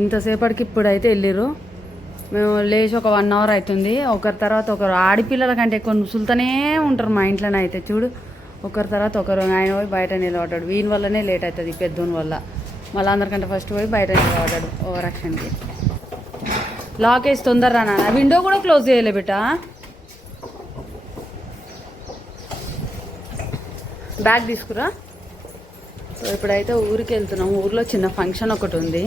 ఇంతసేపటికి ఇప్పుడైతే వెళ్ళిర్రు. మేము లేచి ఒక 1 అవర్ అవుతుంది. ఒకరి తర్వాత ఒకరు ఆడపిల్లల కంటే ఎక్కువ నుసులుతూనే ఉంటారు మా ఇంట్లోనే. అయితే చూడు, ఒకరి తర్వాత ఒకరు. ఆయన పోయి బయట నిలబడ్డాడు. వీని వల్లనే లేట్ అవుతుంది, పెద్దోని వల్ల. మళ్ళీ అందరికంటే ఫస్ట్ పోయి బయట నిలబడ్డాడు ఓవర్ యాక్షన్కి. లాక్ వేసి తొందరరా నాన్న. విండో కూడా క్లోజ్ చేయలే బిడ్డ. బ్యాగ్ తీసుకురా. సో ఇప్పుడైతే ఊరికి వెళ్తున్నాము. ఊర్లో చిన్న ఫంక్షన్ ఒకటి ఉంది.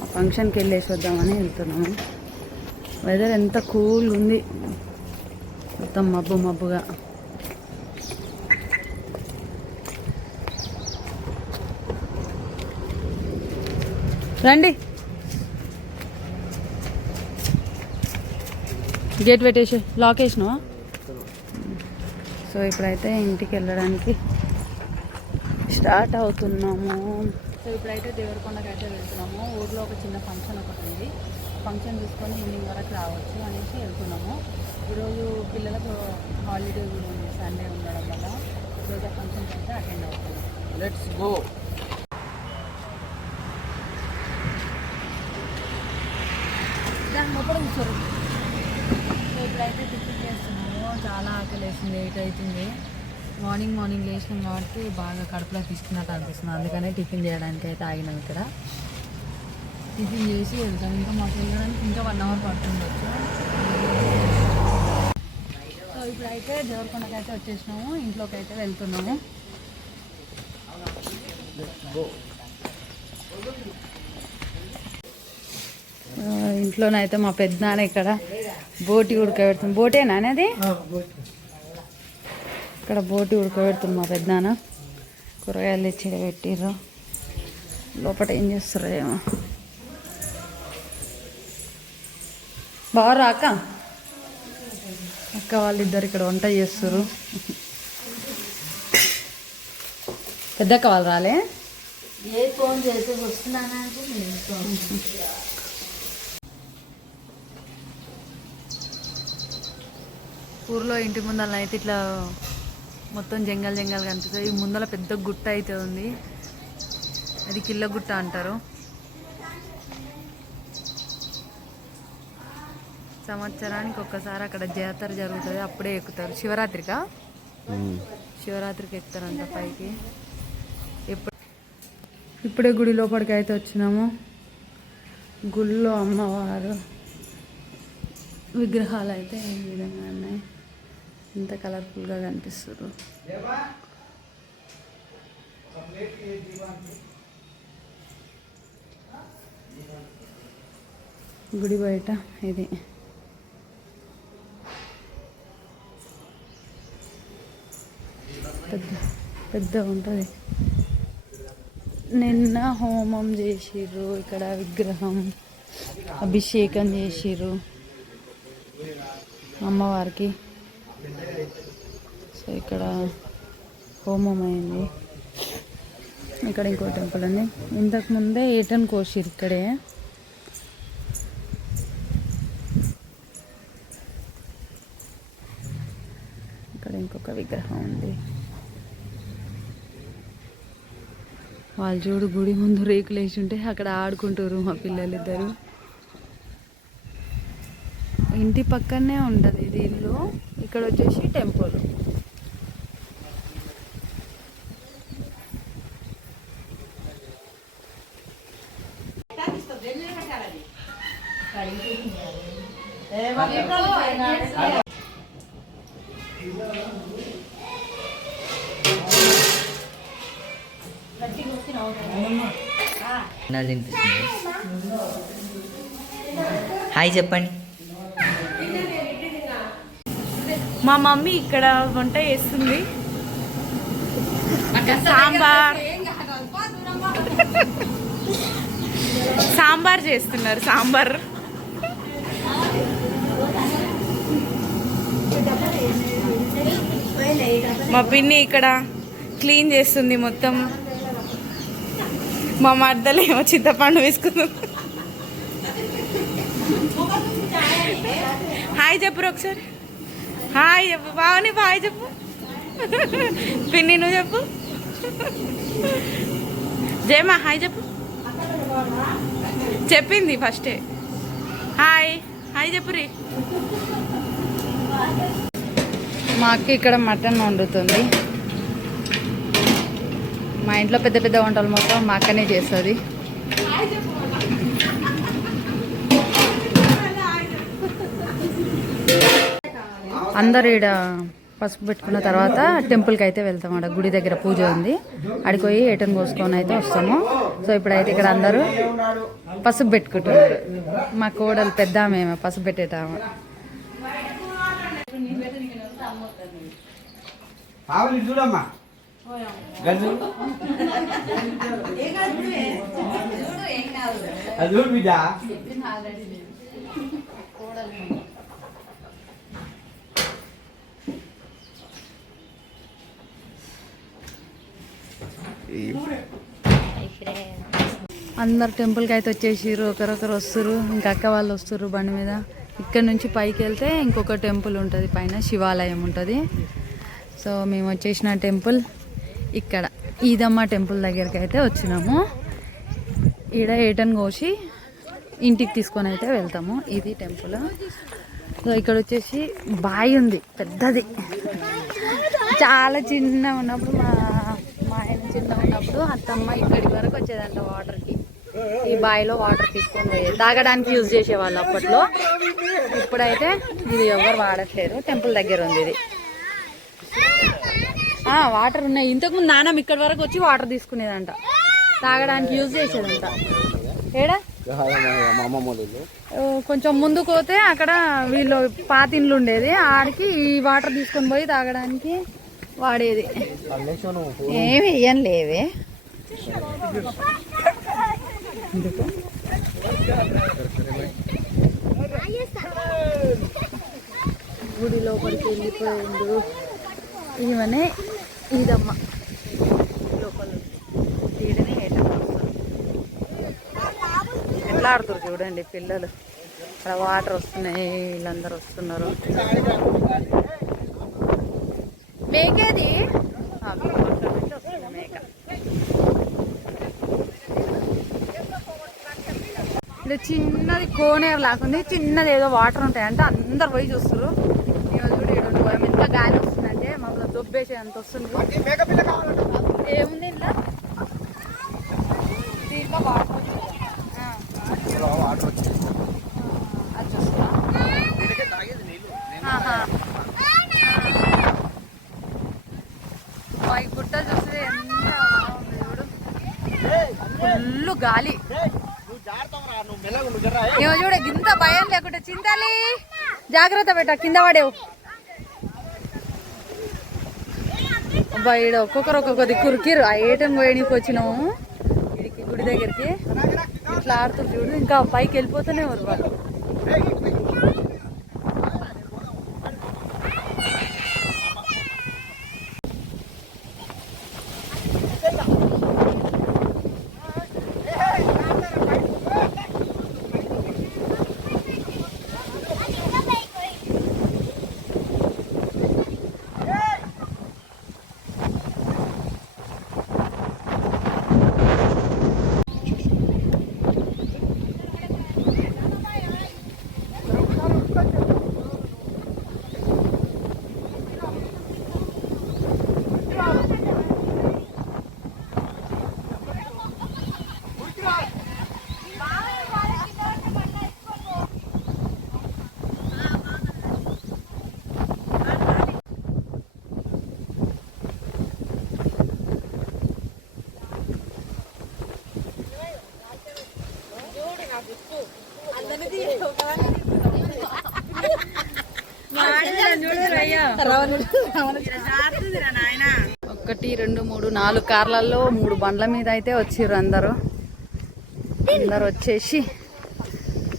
ఆ ఫంక్షన్కి వెళ్ళేసి వద్దామని వెళ్తున్నాము. వెదర్ ఎంత కూల్ ఉంది, మొత్తం మబ్బు మబ్బుగా. రండి, గేట్ పెట్టేసి లాక్ వేసినావా? సో ఇప్పుడైతే ఇంటికి వెళ్ళడానికి స్టార్ట్ అవుతున్నాము. సో ఇప్పుడైతే దేవరకొండకి అయితే వెళ్తున్నాము. ఊర్లో ఒక చిన్న ఫంక్షన్ ఒకటి ఉంది. ఫంక్షన్ చూసుకొని ఈవినింగ్ వరకు రావచ్చు అనేసి వెళ్తున్నాము. ఈరోజు పిల్లలకు హాలిడే కూడా ఉంది, సండే ఉండడం వల్ల. ఈరోజు ఫంక్షన్కి అయితే అటెండ్ అవుతున్నాం. Let's go. దాని మొత్తం కూర్చోరు. సో ఇప్పుడైతే టిఫిన్ చేస్తున్నాము. చాలా ఆకలి వేసింది, 8 అవుతుంది. మార్నింగ్ లేచినాం కాబట్టి బాగా కడుపులో తీసుకున్నట్టు అనిపిస్తుంది. అందుకనే టిఫిన్ చేయడానికి అయితే ఆగినాం. ఇక్కడ టిఫిన్ చేసి వెళ్తాం. ఇంకా మాకు వెళ్ళడానికి ఇంకా 1 అవర్ పడుతుండొచ్చు. సో ఇప్పుడైతే దేవరకొండకి అయితే వచ్చేసినాము. ఇంట్లోకి అయితే వెళ్తున్నాము. ఇంట్లోనైతే మా పెద్దనాన్న ఇక్కడ బోటి ఉడకబెడుతుంది. బోటేనా అనేది? ఇక్కడ బోటి ఉడకబెడుతుంది మా పెద్దనాన్న. కూరగాయలు తెచ్చి పెట్టిర్రు. లోపల ఏం చేస్తారో ఏమో. బాగా అక్క వాళ్ళిద్దరు ఇక్కడ వంట చేస్తారు. పెద్దక్క వాళ్ళు రాలే? ఏ ఫోన్ చేసి వస్తున్నానంటే ఊర్లో ఇంటి ముందర అయితే ఇట్లా మొత్తం జంగల్ కనిపిస్తుంది. ఈ ముందర పెద్ద గుట్ట అయితే ఉంది. అది కిల్ల గుట్ట అంటారు. సంవత్సరానికి ఒక్కసారి అక్కడ జాతర జరుగుతుంది. అప్పుడే ఎక్కుతారు. శివరాత్రికి ఎక్కుతారంట పైకి. ఇప్పుడే గుడి లోపలికి అయితే వచ్చినాము. గుళ్ళో అమ్మవారు విగ్రహాలు అయితే ఈ విధంగా ఉన్నాయి. ఇంత కలర్ఫుల్గా కనిపిస్తారు. గుడి బయట ఇది పెద్ద ఉంటుంది. నిన్న హోమం చేసిర్రు. ఇక్కడ విగ్రహం అభిషేకం చేసిర్రు అమ్మవారికి. సో ఇక్కడ హోమం అయింది. ఇక్కడ ఇంకో టెంపుల్ అండి. ఇంతకుముందే ఏటన్ కోసిరు ఇక్కడే. ఇక్కడ ఇంకొక విగ్రహం ఉంది. వాళ్ళు చూడు, గుడి ముందు రేకులు వేసి ఉంటే అక్కడ ఆడుకుంటారు మా పిల్లలిద్దరు. ఇంటి పక్కనే ఉంటుంది ఇది ఇల్లు. ఇక్కడ వచ్చేసి టెంపుల్. హాయ్ చెప్పండి. మా మమ్మీ ఇక్కడ వంట చేస్తుంది. సాంబార్ చేస్తున్నారు. సాంబార్ మా పిన్ని ఇక్కడ క్లీన్ చేస్తుంది మొత్తం. మా మర్దలు ఏమో చింతపండు వేసుకుంది. హాయ్ చెప్పురు ఒకసారి. హాయ్ చెప్పు బాగుని. హాయ్ చెప్పు. పిన్ని నువ్వు చెప్పు. జయమా హాయ్ చెప్పు. చెప్పింది ఫస్టే. హాయ్ హాయ్ చెప్పురి. మా అక్క ఇక్కడ మటన్ వండుతుంది. మా ఇంట్లో పెద్ద పెద్ద వంటలు మొత్తం మా అక్కనే చేస్తుంది. అందరు ఈడ పసుపు పెట్టుకున్న తర్వాత టెంపుల్కి అయితే వెళ్తాం. ఆడ గుడి దగ్గర పూజ ఉంది, అడికి పోయి ఏటన్ కోసుకొని అయితే వస్తాము. సో ఇప్పుడైతే ఇక్కడ అందరూ పసుపు పెట్టుకుంటున్నారు. మా కోడలు పెద్ద ఆమె పసుపు పెట్టేటామె. చూడమ్మా అది చూడు బిడ్డ. అందరు టెంపుల్కి అయితే వచ్చేసారు. ఒకరొకరు వస్తారు, ఇంకా అక్క వాళ్ళు వస్తారు బండి మీద. ఇక్కడ నుంచి పైకి వెళ్తే ఇంకొక టెంపుల్ ఉంటుంది, పైన శివాలయం ఉంటుంది. సో మేము వచ్చేసిన టెంపుల్ ఇక్కడ ఈదమ్మ టెంపుల్ దగ్గరికి అయితే వచ్చినాము. ఈడ ఏటన్ కోసి ఇంటికి తీసుకొని అయితే వెళ్తాము. ఇది టెంపుల్. సో ఇక్కడ వచ్చేసి బావి ఉంది పెద్దది. చాలా చిన్న ఉన్నప్పుడు మా ఆయన చిన్న ఉన్నప్పుడు అత్తమ్మ ఇక్కడి వరకు వచ్చేదంట వాటర్కి. ఈ బావిలో వాటర్ తీసుకొని పోయేది, తాగడానికి యూజ్ చేసేవాళ్ళు అప్పట్లో. ఇప్పుడైతే ఇది ఎవరు వాడట్లేదు. టెంపుల్ దగ్గర ఉంది ఇది. వాటర్ ఉన్నాయి. ఇంతకుముందు నాన్నమ్మ ఇక్కడి వరకు వచ్చి వాటర్ తీసుకునేదంట, తాగడానికి యూజ్ చేసేదంట. ఏడా కొంచెం ముందుకు పోతే అక్కడ వీళ్ళు పాతిండ్లు ఉండేది, ఆడికి ఈ వాటర్ తీసుకొని పోయి తాగడానికి వాడేది. ఏమి ఇయ్యం లేవే. గుడి లోపలికి వెళ్ళిపోయిండు. ఈమెనే ఈదమ్మ లోపల తీడని ఏటమ్మ. ఎట్లా ఆడుతారు చూడండి పిల్లలు. అక్కడ వాటర్ వస్తున్నాయి, వీళ్ళందరూ వస్తున్నారు. మేకేది మేక. ఇక్కడ చిన్నది కోనేరు లాకుంది, చిన్నది ఏదో వాటర్ ఉంటాయి అంటే అందరు పోయి చూస్తారు. ఎంత గాలి వస్తుందంటే మమ్మల్ని దొబ్బేసే అంత వస్తుంది. ఏముంది ఇలా దీంట్లో వాటర్ అది చూస్తా. ఈ గుట్ట చూస్తే ఎంత బాగుంది చూడు. ఫుల్ గాలి. ఏమో చూడ గింత భయం లేకుండా. చింతాలి జాగ్రత్త పెట్ట, కింద పడేవు. బయట ఒక్కొక్కరు ఒక్కొక్క దిక్కురికిరు. ఆ ఏటం వేయడానికి వచ్చినాము వీడికి గుడి దగ్గరికి. ఇట్లా ఆడుతూ చూడు, ఇంకా పైకి వెళ్ళిపోతూనే ఉన్నారు వాళ్ళు. ఒకటి 2 3 4 కార్లలో 3 బండ్ల మీద అయితే వచ్చిర్రు అందరూ వచ్చేసి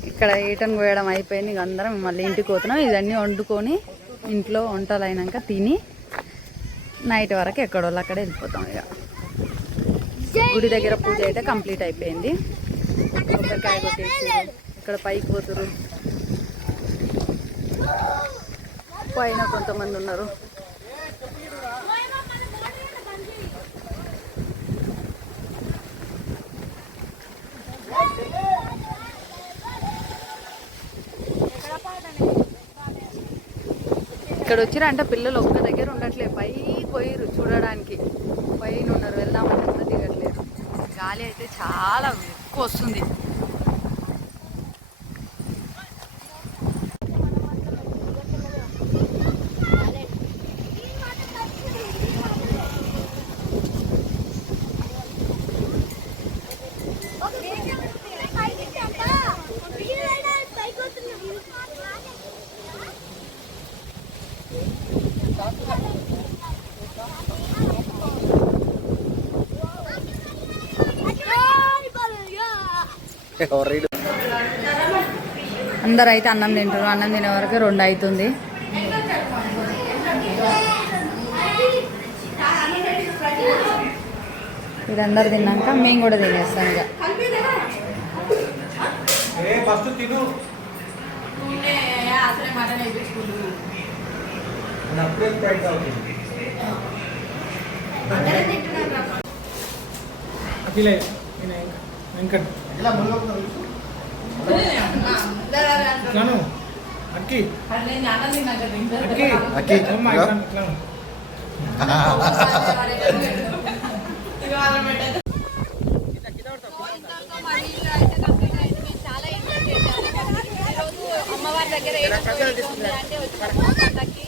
ఇక్కడ ఈటను కోయడం అయిపోయింది. ఇక అందరం మళ్ళీ ఇంటికి పోతున్నాం. ఇవన్నీ వండుకొని ఇంట్లో వంటలు అయినాక తిని నైట్ వరకు ఎక్కడోళ్ళు అక్కడ వెళ్ళిపోతాం. ఇక గుడి దగ్గర పూజ అయితే కంప్లీట్ అయిపోయింది. కొబ్బరికాయ కొట్టేసి ఇక్కడ పైకి పోతురు. పైన కొంతమంది ఉన్నారు. ఇక్కడ వచ్చిరంటే పిల్లలు ఒక్క దగ్గర ఉండట్లేదు, పైకి పోయిరు చూడడానికి, పైన ఉన్నారు, వెళ్దామంటే కూడా దిగట్లేదు. గాలి అయితే చాలా ఎక్కువ వస్తుంది. అందరు అయితే అన్నం తింటారు, అన్నం తినే వరకు 2 అవుతుంది. వీరందరు తిన్నాక మేము కూడా తినేస్తాం. ఇక అమ్మవారి దగ్గర అంటే